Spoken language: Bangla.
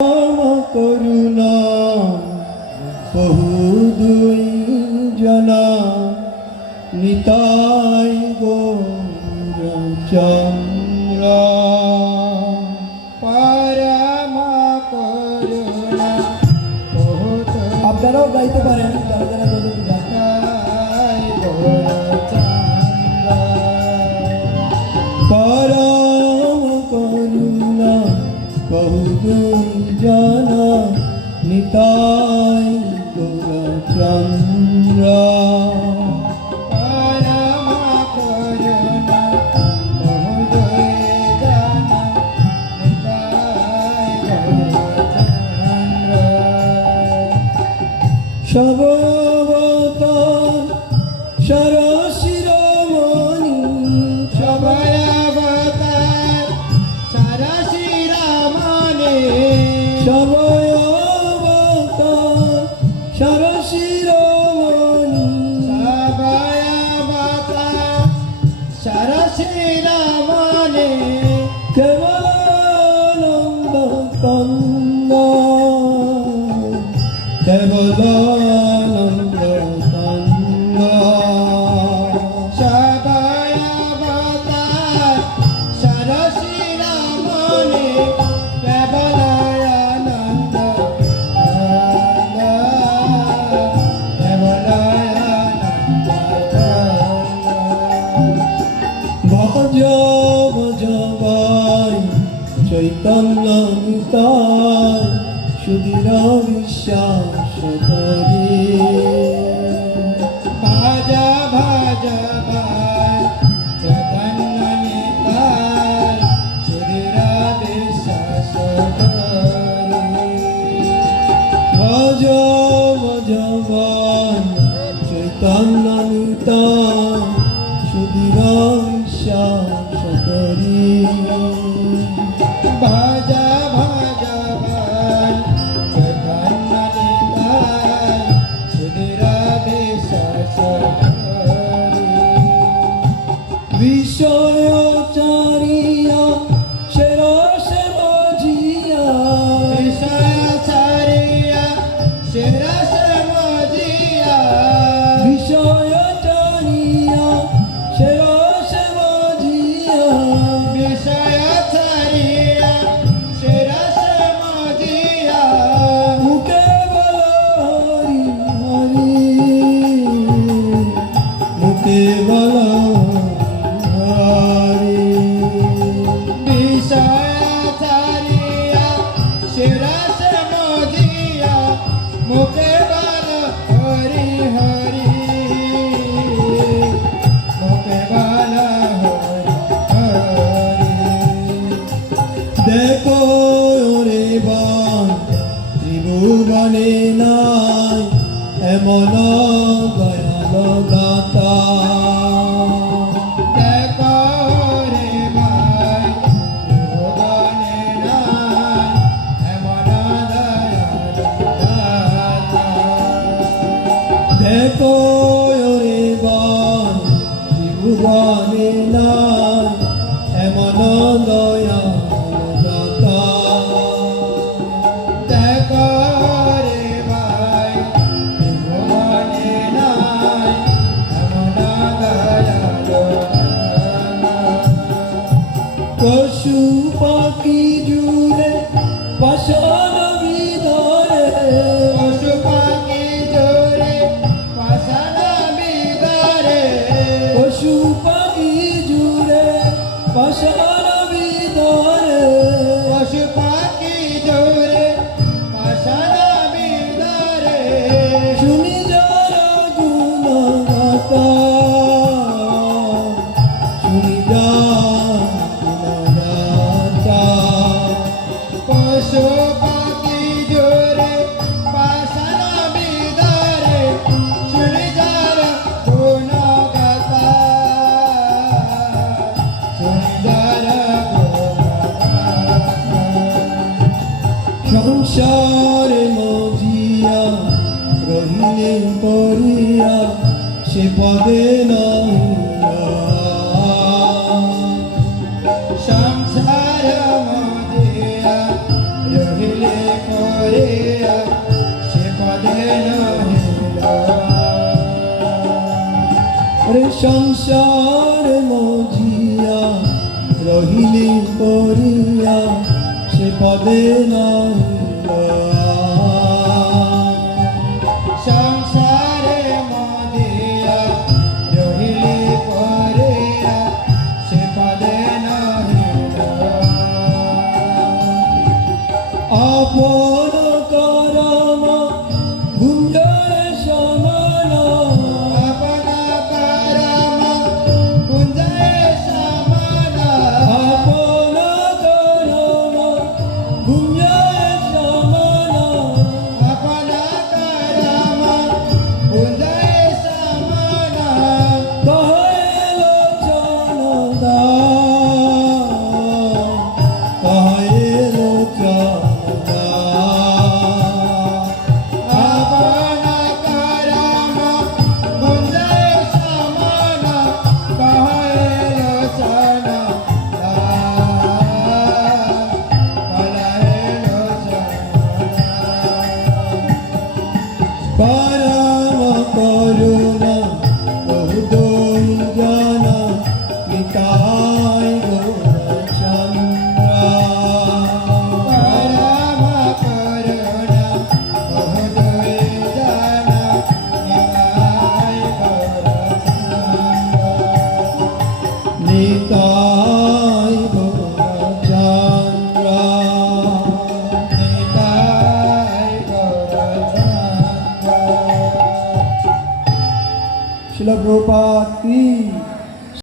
করুণা বহু দুই জনা নিতাই গৌরচন্দ্র পরম করুণা বহু দুই আপনারাও গাইতে পারেন যারা যারা যদি নিতাই গৌরচন্দ্র পরম করুণা বহু দুই জনা নিতাই গৌরচন্দ্র পরম করুণা বহু দুই জনা নিতাই গৌরচন্দ্র সর্ববতার সরশিরোমণি সবয়াবতার সরশিরোমণি সর্ববতার সরশিরোমণি সবয়াবতার সরশিরোমণি কেবলানন্দ কন্দ কেবলানন্দ কন্দ সবয়াবতার সরশিরোমণি কেবলানন্দ কন্দ কেবলানন্দ কন্দ ভজ ভজ ভাই চৈতন্য নিতাই সুধীর বিশ্বাস করি ভজ ভজ ভাই চৈতন্য নিতাই সুধীর বিশ্বাস করি ভজ ভজ ভাই চৈতন্য নিতাই সুধীর বিশ্বাস করি ভজ ভজ ভাই চৈতন্য নিতাই সুধীর বিশ্বাস করি বিষয়চারিয়া সেরসে মজিয়া বিষয় ছাড়িয়া শিরস মজিয়া বিষয়চারিয়া সেরসে মজিয়া বিষয় ছাড়িয়া শিরস মজিয়া মুখে বল হরি হরি মুখে বল হরি বিষয় ছাড়িয়া শিরস মজিয়া মুখে বল হরি হরি মুখে বল হরি হরি দেখো রে বান ত্রিভুবনে নাই এমন দয়াল দাতা দেখো রে ভাই ভগবানে নাই এমন দয়াল দাতা দেখো রে বান ত্রিভুবনে নাই এমন দয়াল দাতা দেখো রে ভাই ভগবানে নাই এমন দয়াল দাতা পশু পাখি জুড়ে পাষাণ বিধরে পশু পাখি জোরে পাষাণ বিদারে পশু পাখি জুড়ে পাষাণ বিধরে পশু পাখি জোরে পাষাণ বিদারে শুনি যারা গুণগাতা শুনি গুণগাতা পশু পাখি জোরে পাষাণ বিদারে শুনি যার গুণ গাতা শুনি যার গুণ গাতা সংসারে মজিয়া রহিলে পড়িয়া সে পদে নহিয়া সংসার মজিয়া রহিলে পরিয়া সে পদে নহিলা রে সংসার মজিয়া রহিলি পড়িয়া সে পদে নাহিলা সংসারে মদিয়া রহিলে পরিয়া সে পদে নহিলা আপন করম গুঞ্জয় সমান আপনা করম কুঞ্জয় সমানা আপন করম গুঞ্জয় সমান আপনা করম কুঞ্জয় সমানা কহেল চনদা কহেল চনদা আপনা করম কুঞ্জয় সমানা কহেল সনা কহেল সনা পরম করুণা বহুদই জানা নিতাই গৌরচন্দ্রা পরম করুণা বহুদয় জানা নিতাই গৌরচন্দ্র নিতাই গৌরচন্দ্রা নিতাই গৌরচন্দ্র শিল প্রপাত কি